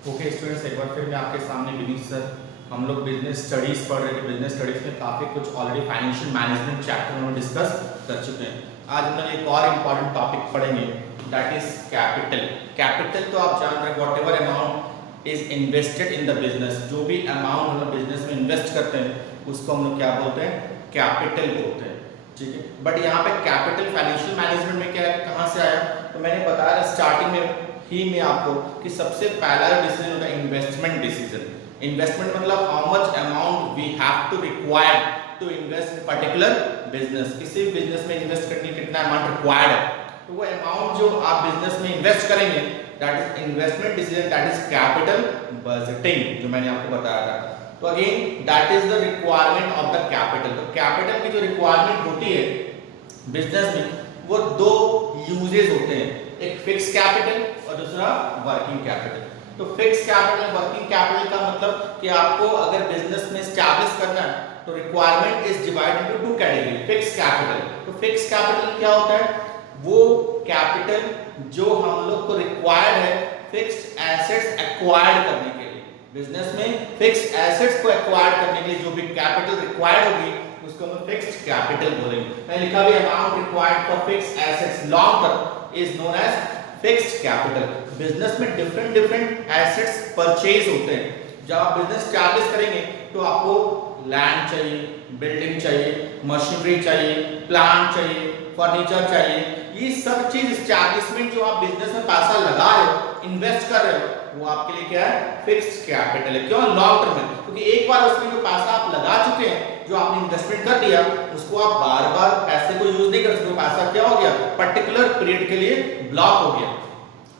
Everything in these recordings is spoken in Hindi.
ओके स्टूडेंट्स, एक बार फिर मैं आपके सामने विनीत सर। हम लोग बिजनेस स्टडीज पढ़ रहे थे। बिजनेस स्टडीज में काफ़ी कुछ ऑलरेडी फाइनेंशियल मैनेजमेंट चैप्टर में डिस्कस कर चुके हैं। आज हम लोग एक और इम्पॉर्टेंट टॉपिक पढ़ेंगे, दैट इज कैपिटल। कैपिटल तो आप जान रहे हैं, what ever amount is invested in the business, जो भी अमाउंट हम लोग बिजनेस में इन्वेस्ट करते हैं उसको हम लोग क्या बोलते हैं, कैपिटल बोलते हैं। ठीक है, बट यहाँ पे कैपिटल फाइनेंशियल मैनेजमेंट में क्या कहाँ से आया, तो मैंने बताया स्टार्टिंग में ही में आपको कि सबसे पहला डिसीजन होता है इन्वेस्टमेंट डिसीजन। इन्वेस्टमेंट मतलब how much amount we have to require to invest in particular business. किसी भी बिजनेस में इन्वेस्ट करने के कितना अमाउंट रिक्वायर्ड है, तो वो अमाउंट जो आप बिजनेस में इन्वेस्ट करेंगे that is investment decision, that is capital budgeting, जो मैंने आपको बताया था। तो again that is the requirement of the capital. तो कैपिटल की जो रिक्वायरमेंट होती है बिजनेस में, वो दो यूजेस होते हैं, एक फिक्स कैपिटल और दूसरा वर्किंग कैपिटल। तो फिक्स कैपिटल वर्किंग कैपिटल का मतलब कि आपको अगर बिजनेस में एस्टैब्लिश करना है तो requirement is divided into two category. Fix capital, तो फिक्स कैपिटल क्या होता है, वो कैपिटल जो हम लोग को रिक्वायर्ड है फिक्स्ड एसेट्स एक्वायर्ड करने के लिए। बिजनेस में फिक्स्ड एसेट्स को एक्वायर करने के लिए जो भी कैपिटल रिक्वायर्ड होगी उसको हम फिक्स्ड कैपिटल बोलेंगे। मैंने लिखा भी amount required for fixed assets long term is known as fixed capital. Business में डिफरेंट एसेट्स परचेज होते हैं। जब आप बिजनेस एस्टैब्लिश करेंगे तो आपको लैंड चाहिए, बिल्डिंग चाहिए, मशीनरी चाहिए, प्लांट चाहिए, फर्नीचर चाहिए। ये सब चीज एस्टैब्लिशमेंट जो आप बिजनेस में पैसा लगा रहे हो, इन्वेस्ट कर रहे हो, वो आपके लिए क्या है, फिक्स्ड कैपिटल है। क्यों? लॉन्ग टर्म में, क्योंकि एक बार उसमें जो पैसा आप लगा चुके हैं, जो आपने इन्वेस्टमेंट कर दिया, उसको आप बार बार पैसे को यूज नहीं कर सकते। पैसा क्या हो गया, पर्टिकुलर पीरियड के लिए ब्लॉक हो गया।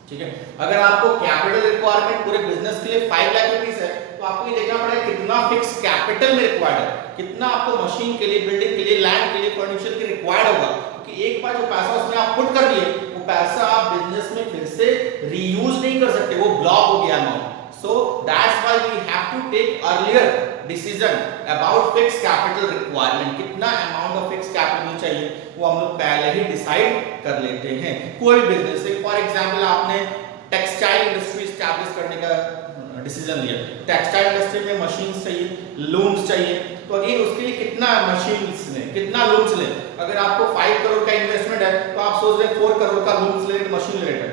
ठीक है, अगर आपको कैपिटल रिक्वायरमेंट पूरे बिजनेस के लिए 5 लाख रुपीस है तो आपको ये देखना पड़ेगा कितना फिक्स कैपिटल में रिक्वायर्ड है, कितना आपको मशीन के लिए, बिल्डिंग के लिए, लैंड के लिए, फर्नीचर के रिक्वायर्ड होगा। क्योंकि एक बार जो पैसा उसमें आप पुट कर दिए, वो पैसा आप बिजनेस में फिर से रीयूज नहीं कर सकते, वो ब्लॉक हो गया amount. So that's why we have to take earlier decision about fixed capital requirement। कितना amount of fixed capital चाहिए वो हम लोग पहले ही डिसाइड कर लेते हैं। कोई बिजनेस से, फॉर एग्जांपल आपने टेक्सटाइल इंडस्ट्री स्टैब्लिश करने का डिसीजन लिया, टेक्सटाइल इंडस्ट्री में मशीन्स चाहिए, लूम्स चाहिए, तो अगेन उसके लिए कितना मशीन्स लें, कितना लूम्स लें। अगर आपको 5 करोड़ का इन्वेस्टमेंट है तो आप सोच रहे हैं 4 करोड़ का लूम्स लेने, मशीन लेने,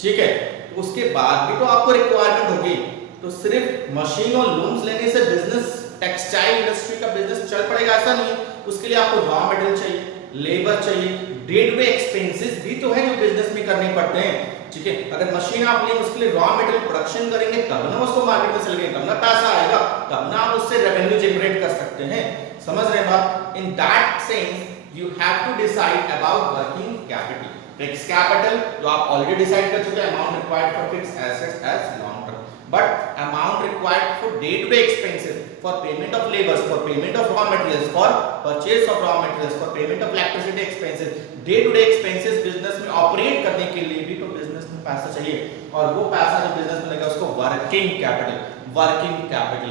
ठीक है, उसके बाद भी तो आपको रिक्वायरमेंट होगी। तो सिर्फ मशीन और लूम्स लेने से बिजनेस, टेक्सटाइल इंडस्ट्री का बिजनेस चल पड़ेगा ऐसा नहीं है। उसके लिए आपको रॉ मटेरियल चाहिए, लेबर चाहिए, डे टू डे एक्सपेंसेस भी तो है जो बिजनेस में करने पड़ते हैं। ठीक है, अगर मशीन आप लें उसके लिए रॉ मटेरियल प्रोडक्शन करेंगे तब ना उसको मार्केट में सेल करेंगे, तब ना पैसा आएगा, तब ना आप उससे रेवेन्यू जनरेट कर सकते हैं। समझ रहे हैं बात? In that sense you have to decide about working capital. Fix capital जो आप ऑलरेडी डिसाइड कर चुके हैं, amount required for fix assets as long term, but amount required for day to day expenses, for payment of labours, for payment of raw materials, for purchase of raw materials, for payment of electricity expenses, day to day expenses business में ऑपरेट करने के लिए भी तो बिजनेस में पैसा चाहिए, और वो पैसा जो बिजनेस में लगा उसको वर्किंग कैपिटल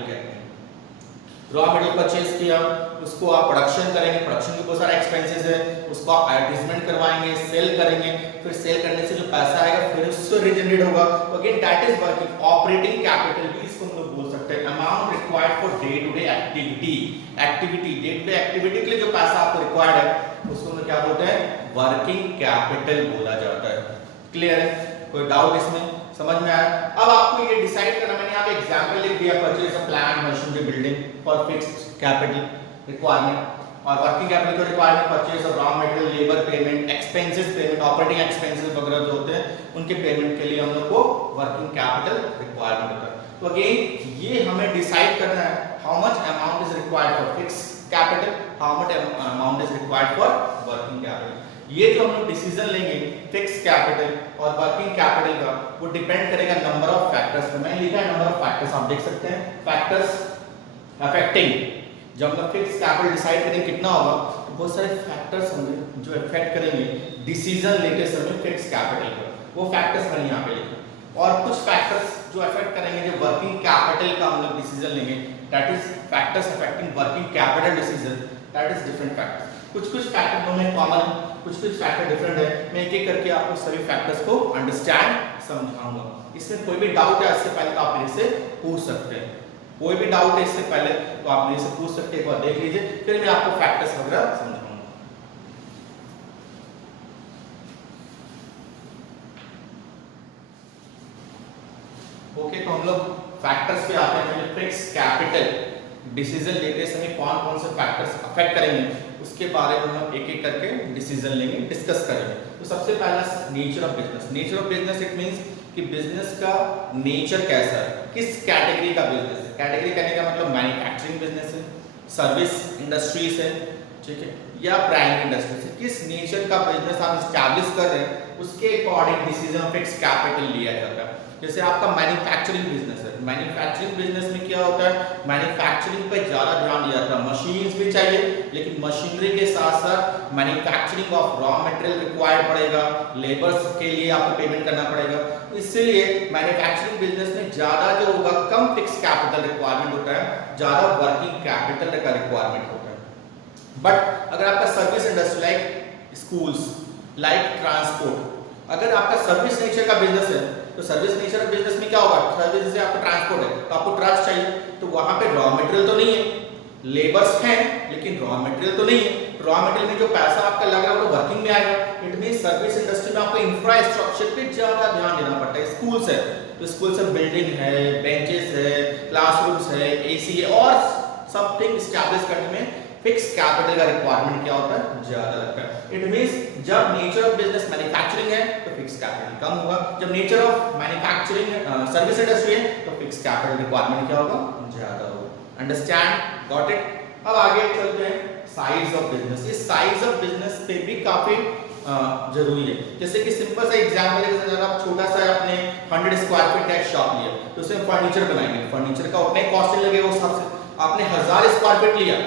कहते हैं। रॉ मटेरियल परचेज किया, उसको आप प्रोडक्शन करेंगे, प्रोडक्शन के बहुत सारे एक्सपेंसेस है, उसको आप एडवर्टाइजमेंट करवाएंगे, सेल करेंगे, फिर सेल करने से जो पैसा आएगा फिर उससे रीजनरेट होगा। तो again that is working operating capital भी इसको हम लोग बोल सकते हैं। Amount required for day to day activity, day to day activity के लिए जो पैसा आपको रिक्वायर्ड है उसको हम लोग क्या बोलते हैं, वर्किंग कैपिटल बोला जाता है। क्लियर है? कोई डाउट इसमें? समझ में आया? अब आपको ये डिसाइड करना, मैंने यहाँ पे एग्जांपल लिख दिया, purchase of plant, machinery, building for fixed capital requirement, और वर्किंग कैपिटल को requirement purchase of raw material, labour payment, expenses payment, operating expenses वगैरह जो होते हैं उनके पेमेंट के लिए हम लोग को वर्किंग कैपिटल रिक्वायरमेंट होता है। तो अगेन ये हमें डिसाइड करना है how much amount is required for fix capital, how much amount is required for working capital. ये जो हम लोग डिसीजन लेंगे फिक्स कैपिटल और वर्किंग कैपिटल का, वो डिपेंड करेगा नंबर ऑफ फैक्टर्स पे। मैंने लिखा है नंबर ऑफ फैक्टर्स, आप देख सकते हैं, फैक्टर्स अफेक्टिंग। जब हम फिक्स कैपिटल डिसाइड करेंगे कितना होगा, तो बहुत सारे फैक्टर्स होंगे जो इफेक्ट करेंगे डिसीजन लेते समय फिक्स कैपिटल का, वो फैक्टर्स मैंने यहाँ पे लिखे। और कुछ फैक्टर्स जो इफेक्ट करेंगे जो वर्किंग कैपिटल का हम लोग डिसीजन लेंगे, that is factors affecting working capital decision, that is different factors. कुछ फैक्टर दोनों कॉमन है, कुछ फैक्टर डिफरेंट है, मैं एक एक करके आपको सभी फैक्टर्स को अंडरस्टैंड समझाऊंगा। इसमें कोई भी डाउट है इससे पहले तो आप मेरे से पूछ सकते हैं, कोई भी डाउट है इससे पहले तो आप मेरे से पूछ सकते हैं, एक बार देख लीजिए, फिर मैं आपको फैक्टर्स वगैरह समझाऊंगा। ओके, तो हम लोग फैक्टर्स पे आते हैं। फिक्स कैपिटल डिसीजन लेते समय कौन कौन से फैक्टर्स अफेक्ट करेंगे उसके बारे में हम एक एक करके डिसीजन लेंगे, डिस्कस करेंगे। तो सबसे पहला nature of business. Nature of business it means कि बिजनेस का नेचर कैसा है, किस कैटेगरी का बिजनेस है। कैटेगरी कहने का मतलब मैन्युफैक्चरिंग बिजनेस है, सर्विस इंडस्ट्रीज है, ठीक है, या प्राइमरी इंडस्ट्रीज है। किस नेचर का बिजनेस आप स्टैब्लिश कर रहे हैं उसके अकॉर्डिंग डिसीजन फिक्स कैपिटल लिया जाता है। जैसे आपका मैन्युफैक्चरिंग बिजनेस है, मैन्युफैक्चरिंग बिजनेस में क्या होता है, मैन्युफैक्चरिंग पे ज़्यादा ध्यान दिया जाता है। मशीन्स भी चाहिए लेकिन मशीनरी के साथ साथ manufacturing of raw material required पड़ेगा, लेबर्स के लिए आपको पेमेंट करना पड़ेगा। इसलिए मैन्युफैक्चरिंग बिजनेस में ज़्यादा जो होगा कम फिक्स कैपिटल रिक्वायरमेंट होता है, ज़्यादा वर्किंग कैपिटल का रिक्वायरमेंट होता है। बट अगर आपका service industry like schools, like transport, अगर आपका सर्विस नेचर का बिजनेस है तो सर्विस नेचर बिजनेस में क्या होगा, सर्विस जैसे आपका ट्रांसपोर्ट है तो आपको ट्रक्स चाहिए, तो वहां पे रॉ मटेरियल तो नहीं है, लेबर्स हैं लेकिन रॉ मटेरियल तो नहीं है। रॉ मटेरियल में जो पैसा आपका लग रहा है वो तो वर्किंग में आएगा। इट मीन सर्विस इंडस्ट्री में आपको इंफ्रास्ट्रक्चर पे ज्यादा ध्यान देना पड़ता है। स्कूल्स है तो स्कूल से बिल्डिंग है, बेंचेस है, क्लासरूम्स है, एसी है और समथिंग स्टैब्लिश करने में फिक्स कैपिटल का रिक्वायरमेंट क्या होता है, ज्यादा लगता है। इट मींस जब नेचर ऑफ बिजनेस मैन्युफैक्चरिंग है तो फिक्स कैपिटल कम होगा, जब nature of manufacturing service industry है तो फिक्स कैपिटल रिक्वायरमेंट क्या होगा, ज्यादा होगा। Understand, got it. अब आगे चलते हैं साइज ऑफ बिजनेस। ये साइज ऑफ बिजनेस पे भी काफी जरूरी है। जैसे कि सिंपल सा एग्जांपल है, अगर आप छोटा सा अपने 100 स्क्वायर फीट का एक शॉप लिया तो उसमें फर्नीचर बनाएंगे, फर्नीचर का उतना ही कॉस्ट लगेगा उस हिसाब से। आपने 1000 स्क्वायर फीट लिया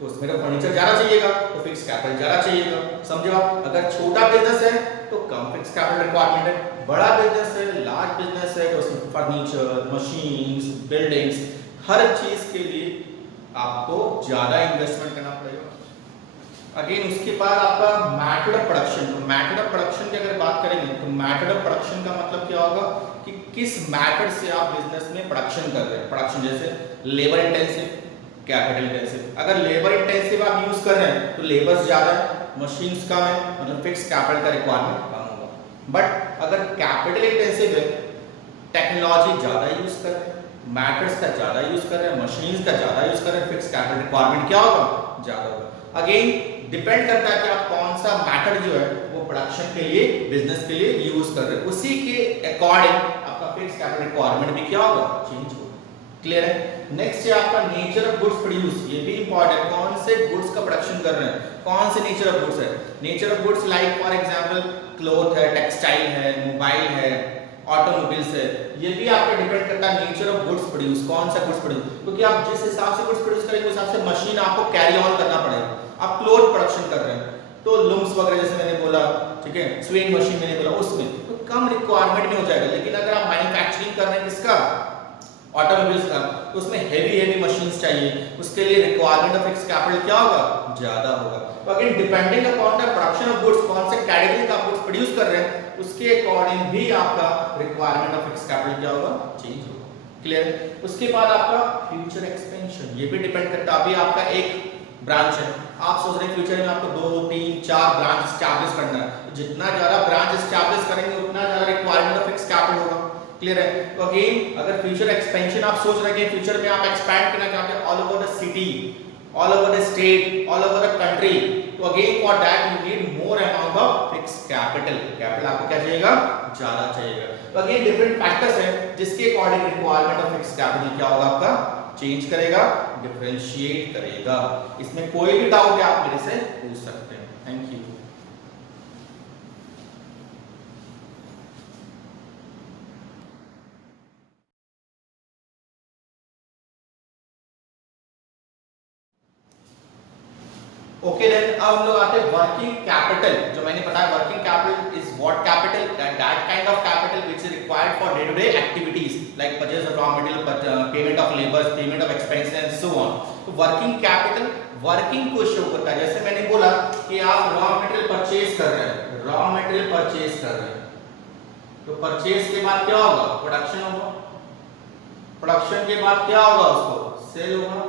तो उसमें का फर्नीचर ज्यादा चाहिएगा तो फिक्स कैपिटल ज्यादा चाहिएगा, समझे आप। अगर छोटा बिजनेस है तो कम फिक्स कैपिटल रिक्वायरमेंट है, बड़ा बिजनेस है, लार्ज बिजनेस है तो उसमें फर्नीचर, मशीन्स, बिल्डिंग्स, हर चीज के लिए आपको ज्यादा इन्वेस्टमेंट करना पड़ेगा। अगेन उसके बाद आपका मेथड ऑफ प्रोडक्शन। तो मेथड ऑफ प्रोडक्शन की अगर बात करेंगे तो मेथड ऑफ प्रोडक्शन का मतलब क्या होगा कि किस मेथड से आप बिजनेस में प्रोडक्शन कर रहे हैं। प्रोडक्शन जैसे लेबर इंटेंसिव, कैपिटल इंटेंसिव। अगर लेबर इंटेंसिव आप यूज कर रहे हैं तो लेबर्स ज्यादा है, मशीन्स कम है, मतलब फिक्स कैपिटल का रिक्वायरमेंट कम होगा। बट अगर कैपिटल इंटेंसिव है, टेक्नोलॉजी ज्यादा यूज कर रहे हैं, मैटर्स का ज्यादा यूज कर रहे हैं, मशीन्स का ज्यादा यूज कर रहे हैं, फिक्स कैपिटल रिक्वायरमेंट क्या होगा, ज्यादा होगा। अगेन डिपेंड करता है कि आप कौन सा मैथड जो है वो प्रोडक्शन के लिए, बिजनेस के लिए यूज कर रहे हैं, उसी के अकॉर्डिंग आपका फिक्स कैपिटल रिक्वायरमेंट भी क्या होगा, चेंज होगा। क्लियर है। नेक्स्ट है आपका नेचर ऑफ गुड्स प्रोड्यूस। ये भी इंपॉर्टेंट है, कौन से गुड्स का प्रोडक्शन कर रहे हैं, कौन से नेचर ऑफ गुड्स है। Nature of goods like for example cloth है, टेक्सटाइल है, मोबाइल है, ऑटोमोबाइल्स है। ये भी आपका डिपेंड करता है नेचर ऑफ गुड्स प्रोड्यूस, कौन सा गुड्स प्रोड्यूस, क्योंकि आप जिस हिसाब से गुड्स प्रोड्यूस करेंगे उस हिसाब से मशीन आपको कैरी ऑन करना पड़ेगा। आप क्लॉथ प्रोडक्शन कर रहे हैं तो लूम्स वगैरह जैसे मैंने बोला, ठीक है, स्विंग मशीन मैंने बोला, उसमें तो कम रिक्वायरमेंट में हो जाएगा। लेकिन अगर आप मैन्युफैक्चरिंग कर रहे हैं किसका, ऑटोमोबाइल्स का, तो उसमें हेवी मशीन्स चाहिए, उसके लिए रिक्वायरमेंट ऑफ फिक्स कैपिटल क्या होगा, ज्यादा होगा। तो again depending upon the production of goods, कौन से कैटेगरी का गुड्स प्रोड्यूस कर रहे हैं उसके अकॉर्डिंग भी आपका रिक्वायरमेंट ऑफ फिक्स कैपिटल क्या होगा, चेंज होगा। क्लियर। उसके बाद आपका फ्यूचर एक्सपेंशन, ये भी डिपेंड करता है। अभी आपका एक ब्रांच है, आप सोच रहे हैं फ्यूचर में आपको 2, 3, 4 ब्रांच एस्टैब्लिश करना है, तो जितना ज्यादा ब्रांच एस्टैब्लिश करेंगे उतना ज्यादा रिक्वायरमेंट ऑफ फिक्स कैपिटल होगा। क्लियर है। तो अगेन अगर फ्यूचर एक्सपेंशन आप सोच रहे हैं फ्यूचर में आप एक्सपैंड करना चाहते हैं all over the city, all over the state, all over the country, तो again for that you need more amount of fix capital. Capital आपको क्या चाहिएगा, ज्यादा चाहिएगा। तो अगेन डिफरेंट फैक्टर्स हैं जिसके according requirement of fix capital क्या होगा, आपका चेंज करेगा, डिफरेंशिएट करेगा। इसमें कोई भी डाउट है आप मेरे से पूछ सकते हैं। Thank you. ओके देन अब हम लोग आते हैं वर्किंग कैपिटल। जो मैंने बताया working capital is what capital, that kind of capital which is required for day to day activities like purchase of raw material, payment of labours, payment of expenses and so on. तो वर्किंग कैपिटल वर्किंग को शो करता है। जैसे मैंने बोला कि आप रॉ मटेरियल परचेज कर रहे हैं, रॉ मटेरियल परचेज कर रहे हैं, तो परचेज के बाद क्या होगा? प्रोडक्शन होगा, प्रोडक्शन के बाद क्या होगा? उसको सेल होगा,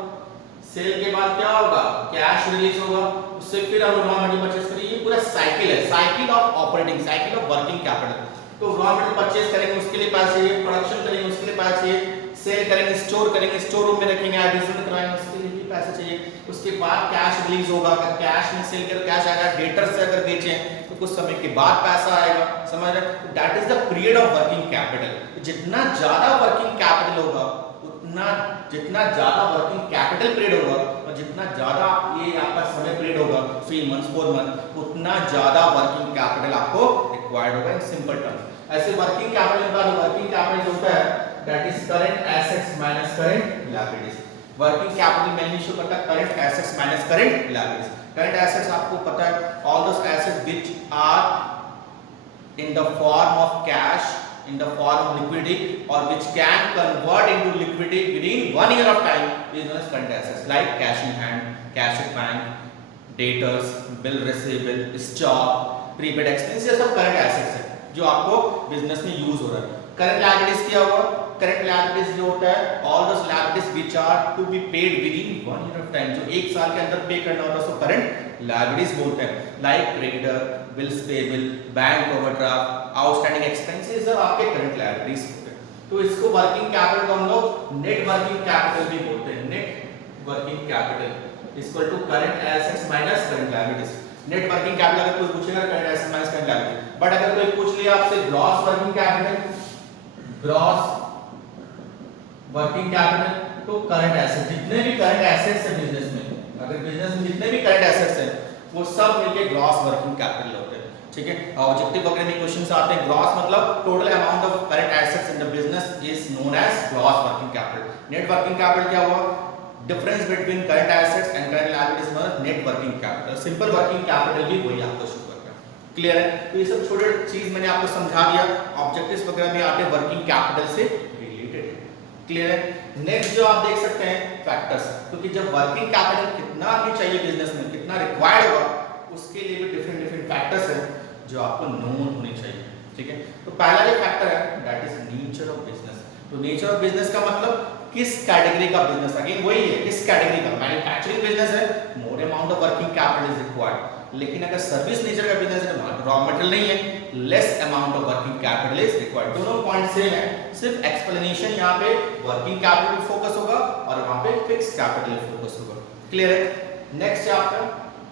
सेल के बाद क्या होगा? कैश रिलीज होगा, उससे फिर हम रॉ मटेरियल परचेज करेंगे। ये पूरा साइकिल है, cycle of operating, cycle of working capital. तो रॉ मटेरियल परचेज करेंगे उसके लिए पैसे चाहिए, प्रोडक्शन करेंगे उसके लिए पैसे चाहिए, सेल करेंगे, स्टोर करेंगे, स्टोर रूम में रखेंगे, एडजस्टमेंट कराएंगे उसके लिए भी पैसे चाहिए। उसके बाद कैश रिलीज होगा, अगर कैश में सेल कर कैश आएगा, डेटर से अगर बेचें तो कुछ समय के बाद पैसा आएगा, समझ रहे? That is the period of working capital. जितना ज्यादा वर्किंग कैपिटल होगा उतना, जितना ज्यादा वर्किंग कैपिटल पीरियड होगा और जितना ज्यादा ये आपका समय पीरियड होगा 3 मंथ्स 4 मंथ, उतना ज्यादा वर्किंग कैपिटल आपको रिक्वायर्ड होगा इन सिंपल टर्म्स। ऐसे वर्किंग कैपिटल का वर्किंग कैपिटल जो होता है that is current assets minus current liabilities. Working capital mainly show करता है current assets minus current liabilities. Current assets आपको पता है all those assets which are in the form of cash, in the form of liquidity or which can convert into liquidity within 1 year of time is known as current assets like cash in hand, cash at bank, debtors, bill receivable, stock, prepaid expenses, ये सब current assets है जो आपको बिजनेस में यूज हो रहा है। current liabilities क्या होगा? current liabilities जो होता है all those liabilities which are to be paid within 1 year of time, जो 1 साल के अंदर पे करना होता है उसको current liabilities बोलते हैं। like creditor, bills payable, bank overdraft, outstanding expenses सब आपके करंट लायबिलिटीज होते हैं। तो इसको वर्किंग कैपिटल को हम लोग नेट वर्किंग कैपिटल भी बोलते हैं। Net working capital equal to current assets minus current liabilities. Net working capital अगर कोई पूछेगा current assets minus current liabilities, but अगर कोई पूछ लिया आपसे gross working capital, gross working capital, तो करंट एसेट्स, जितने भी करंट एसेट्स है बिजनेस में, अगर बिजनेस में जितने भी करंट एसेट्स हैं वो सब मिलके ग्रॉस वर्किंग कैपिटल होते हैं। ठीक है, ऑब्जेक्टिव वगैरह में क्वेश्चंस आते हैं। ग्रॉस मतलब total amount of current assets in the business is known as gross working capital. Net working capital क्या हुआ? Difference between current assets and current liabilities known as net working capital. Simple working capital भी वही आपको शो करता है। क्लियर है? तो ये सब छोटे चीज मैंने आपको समझा दिया, ऑब्जेक्टिव्स वगैरह में आते हैं वर्किंग कैपिटल से रिलेटेड। क्लियर है? नेक्स्ट जो आप देख सकते हैं फैक्टर्स, क्योंकि जब वर्किंग कैपिटल कितना भी चाहिए बिजनेस में, कितना रिक्वायर्ड होगा, उसके लिए भी डिफरेंट डिफरेंट फैक्टर्स हैं जो आपको नोन होने चाहिए। ठीक है, तो पहला जो फैक्टर है that is nature of business. तो नेचर ऑफ बिजनेस का मतलब किस कैटेगरी का बिजनेस, अगेन वही है किस कैटेगरी का। मैन्युफैक्चरिंग बिजनेस है, मोर amount of working capital is required. लेकिन अगर सर्विस नेचर का बिजनेस है, रॉ मटेरियल नहीं है, less amount of working capital is required. दोनों पॉइंट सेम है, सिर्फ एक्सप्लेनेशन यहाँ पे वर्किंग कैपिटल फोकस होगा और वहां पे फिक्स कैपिटल फोकस होगा। क्लियर है? नेक्स्ट है आपका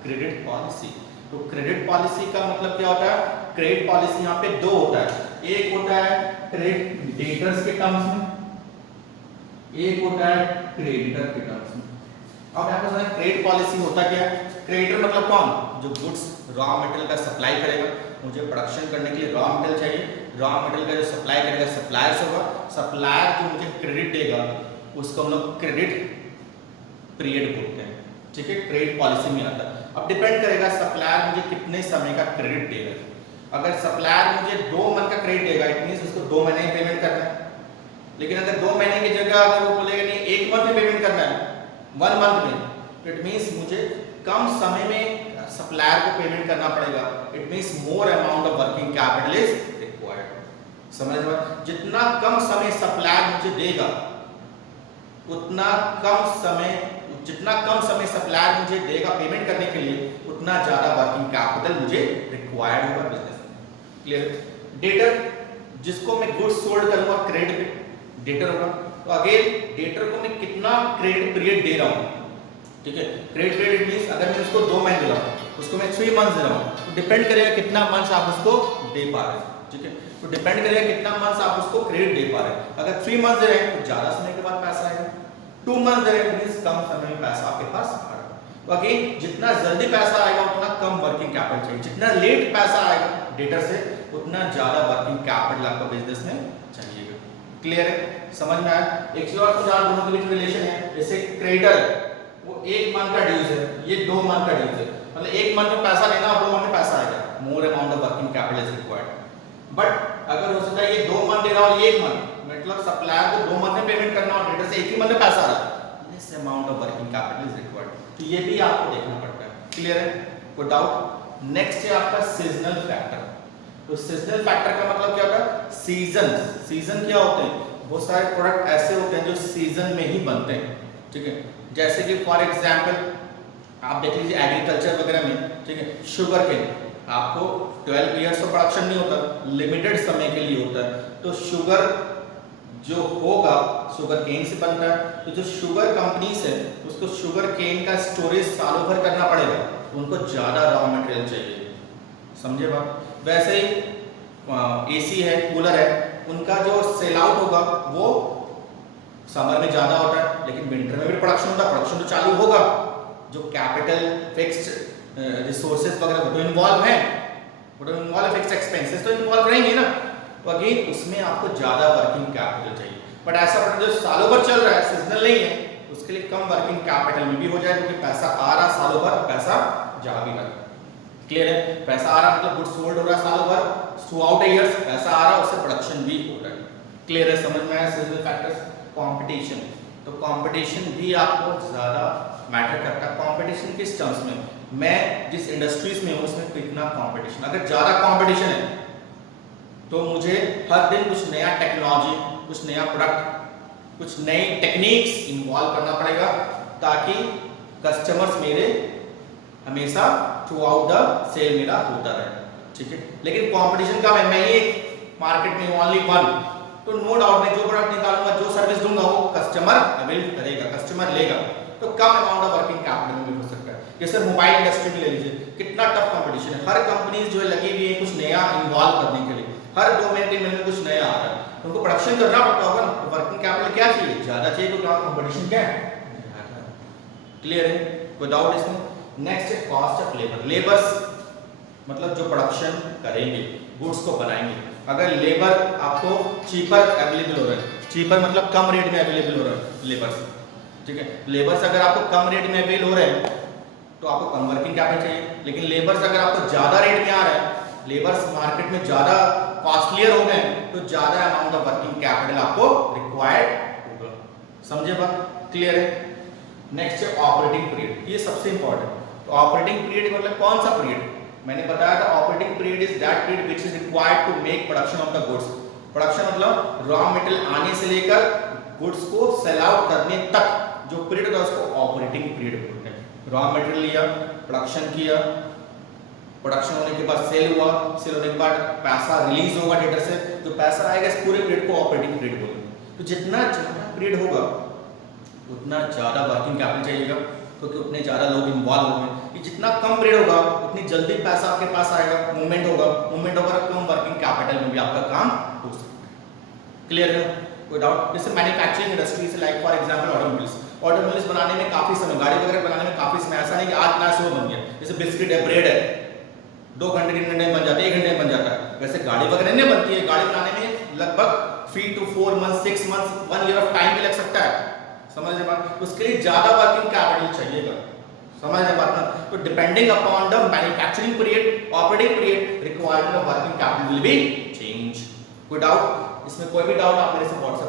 क्रेडिट पॉलिसी। तो क्रेडिट पॉलिसी का मतलब क्या होता है? क्रेडिट पॉलिसी यहाँ पे दो होता है, एक होता है क्रेडिट डेटर्स के टर्म्स में, एक होता है क्रेडिटर के टर्म्स में। अब यहाँ पर क्रेडिट पॉलिसी होता क्या है? क्रेडिटर मतलब कौन? जो गुड्स रॉ मटेरियल का सप्लाई करेगा, मुझे प्रोडक्शन करने के लिए रॉ मटेरियल चाहिए, रॉ मटेरियल का जो सप्लाई करेगा सप्लायर्स होगा, सप्लायर जो मुझे क्रेडिट देगा उसको हम लोग क्रेडिट पीरियड बोलते हैं। ठीक है, क्रेडिट पॉलिसी में आता है। अब डिपेंड करेगा सप्लायर मुझे कितने समय का क्रेडिट देगा। अगर सप्लायर मुझे 2 मंथ का क्रेडिट देगा, इट मींस उसको 2 महीने में पेमेंट करना है। लेकिन अगर 2 महीने की जगह अगर वो बोलेगा नहीं 1 मंथ में पेमेंट करना है, 1 मंथ में, तो इट मींस मुझे कम समय में सप्लायर को पेमेंट करना पड़ेगा। It means more amount of working capital is required. समझ रहे हो? जितना कम समय सप्लायर मुझे देगा उतना कम समय, जितना कम समय सप्लायर मुझे देगा पेमेंट करने के लिए, उतना ज्यादा वर्किंग कैपिटल मुझे रिक्वायर्ड होगा बिजनेस में। क्लियर? डेटर, जिसको मैं गुड्स सोल्ड करूंगा क्रेडिट पे डेटर होगा। तो अगेन डेटर को मैं कितना क्रेडिट पीरियड दे रहा हूं। ठीक है, क्रेडिट पीरियड मींस अगर मैं उसको 2 महीने दे रहा हूं, उसको मैं 3 मंथ्स दे रहा हूं, तो डिपेंड करेगा कितना मंथ्स आप उसको दे पा रहे हैं। ठीक है, तो डिपेंड करेगा कितना मंथ्स आप उसको क्रेडिट दे पा रहे हैं। अगर 3 मंथ्स दे रहे हैं तो ज्यादा समय के बाद पैसा आएगा, 2 मंथ दे रहे हैं मींस कम समय में पैसा आपके पास आ रहा है। तो अगेन जितना जल्दी पैसा आएगा उतना कम वर्किंग कैपिटल चाहिए, जितना लेट पैसा आएगा डेटर से उतना ज्यादा वर्किंग कैपिटल आपको बिजनेस में चाहिएगा। क्लियर है? समझ में आया? एक चीज और समझा, दोनों के बीच रिलेशन है। जैसे क्रेडिटर, वो 1 मंथ का ड्यूज है, ये 2 मंथ का ड्यूज है, मतलब 1 मंथ में पैसा लेना और 2 मंथ में पैसा आएगा, मोर amount of working capital is required. But अगर हो सकता है ये 2 मंथ दे रहा और ये 1 मंथ, मतलब सप्लायर को 2 मंथ में पेमेंट करना और डेटर से 1 ही मंथ में पैसा आ रहा है, this amount of working capital is required. तो ये भी आपको देखना पड़ता है। क्लियर है? कोई डाउट? नेक्स्ट है आपका सीजनल फैक्टर। तो सीजनल फैक्टर का मतलब क्या होता है? सीजन। सीजन क्या होते हैं? बहुत सारे प्रोडक्ट ऐसे होते हैं जो सीजन में ही बनते हैं, ठीक है। जैसे कि फॉर एग्जांपल आप देख लीजिए एग्रीकल्चर वगैरह में, ठीक है, शुगर केन, आपको 12 ईयर्स का प्रोडक्शन नहीं होता, लिमिटेड समय के लिए होता है। तो शुगर जो होगा शुगर केन से बनता है, तो जो शुगर कंपनीज है उसको शुगर केन का स्टोरेज सालों भर करना पड़ेगा, उनको ज़्यादा रॉ मटेरियल चाहिए। समझे बात? वैसे ही एसी है, कूलर है, उनका जो सेल आउट होगा वो समर में ज़्यादा होता है, लेकिन विंटर में भी प्रोडक्शन होता है, प्रोडक्शन तो चालू होगा। जो कैपिटल फिक्स्ड रिसोर्सेज वगैरह तो इन्वॉल्व हैं, वो तो इन्वॉल्व, फिक्स्ड एक्सपेंसेस तो इन्वॉल्व रहेंगे ना, तो अगेन उसमें आपको ज़्यादा वर्किंग कैपिटल चाहिए। बट ऐसा प्रोडक्ट जो सालों भर चल रहा है, सीजनल नहीं है, उसके लिए कम वर्किंग कैपिटल में भी हो जाए, क्योंकि पैसा आ रहा सालों भर, पैसा जा भी रहा। क्लियर है? पैसा आ रहा मतलब गुड्स सोल्ड हो रहा है सालों भर, थ्रू आउट ईयर्स पैसा आ रहा है, उससे प्रोडक्शन भी हो रहा है। क्लियर है? समझ में आया? Seasonal factors. कंपटीशन, तो कंपटीशन भी आपको ज़्यादा मैटर करता है। कंपटीशन किस टर्म्स में? मैं जिस इंडस्ट्रीज में हूँ उसमें कितना कंपटीशन, अगर ज़्यादा कंपटीशन है तो मुझे हर दिन कुछ नया टेक्नोलॉजी, कुछ नया प्रोडक्ट, कुछ नई टेक्निक्स इन्वॉल्व करना पड़ेगा, ताकि कस्टमर्स मेरे हमेशा थ्रू आउट द सेल मेरा होता रहे, ठीक है। लेकिन कंपटीशन का मैं ही एक मार्केट में ओनली वन, तो नो डाउट मैं जो प्रोडक्ट निकालूंगा, जो सर्विस दूंगा, वो कस्टमर अवेल करेगा, कस्टमर लेगा, तो कम अमाउंट ऑफ वर्किंग कैपिटल में हो सकता है। जैसे मोबाइल इंडस्ट्री में ले लीजिए, कितना टफ कंपटीशन है, हर कंपनी जो है लगी हुई है कुछ नया इन्वॉल्व करने के लिए, हर 2 महीने में कुछ नया आ रहा है, उनको प्रोडक्शन करना पड़ता होगा ना, तो वर्किंग कैपिटल क्या चाहिए? ज़्यादा चाहिए, तो कंपटीशन क्या है? क्लियर है? कोई डाउट इसमें? नेक्स्ट है कॉस्ट ऑफ लेबर। लेबर्स मतलब जो प्रोडक्शन करेंगे, गुड्स को बनाएंगे, अगर लेबर आपको चीपर अवेलेबल हो रहा है, चीपर मतलब कम रेट में अवेलेबल हो रहा है लेबर्स, ठीक है। लेबर्स अगर आपको कम रेट में अवेलेबल हो रहे हैं तो आपको कम वर्किंग कैपिटल चाहिए, लेकिन लेबर्स अगर आपको ज़्यादा रेट में आ रहा है, लेबर्स मार्केट में ज़्यादा कॉस्टलियर हो गए, तो ज़्यादा अमाउंट ऑफ वर्किंग कैपिटल आपको रिक्वायर्ड होगा। समझे बात? क्लियर है? नेक्स्ट है ऑपरेटिंग पीरियड, ये सबसे इंपॉर्टेंट। तो ऑपरेटिंग पीरियड मतलब कौन सा पीरियड? मैंने बताया था operating period is that period which is required to make production of the goods. Production मतलब रॉ मटेरियल आने से लेकर गुड्स को सेल आउट करने तक जो पीरियड होता है उसको ऑपरेटिंग पीरियड बोलते हैं। रॉ मटेरियल लिया, प्रोडक्शन किया, प्रोडक्शन होने के बाद सेल हुआ, सेल होने के बाद पैसा रिलीज होगा डेटर से, जो पैसा आएगा इस पूरे पीरियड को ऑपरेटिंग पीरियड बोलते हैं। तो जितना ज़्यादा पीरियड होगा उतना ज़्यादा वर्किंग कैपिटल चाहिएगा, क्योंकि उतने ज़्यादा लोग इन्वॉल्व होंगे। ये जितना कम पीरियड होगा उतनी जल्दी पैसा आपके पास आएगा, मूवमेंट होगा, मूवमेंट होगा, कम वर्किंग कैपिटल में भी आपका काम हो सकता है। क्लियर है? कोई डाउट? जैसे मैन्युफैक्चरिंग इंडस्ट्री से like for example automobiles, automobiles बनाने में काफ़ी समय, गाड़ी वगैरह बनाने में काफ़ी समय, ऐसा नहीं कि आज नया शो बन गया। जैसे बिस्किट है, ब्रेड है, 2 घंटे 3 घंटे में बन जाता है, 1 घंटे में बन जाता है। वैसे गाड़ी वगैरह नहीं बनती है, गाड़ी बनाने में लगभग 3 to 4 months, 6 months, 1 year of time भी लग सकता है। समझ रहे बात? उसके लिए ज़्यादा वर्किंग कैपिटल चाहिएगा। समझ रहे बात ना? तो depending upon the manufacturing period, operating period, requirement of working capital will be change. कोई डाउट? इसमें कोई भी डाउट आप मेरे से व्हाट्सएप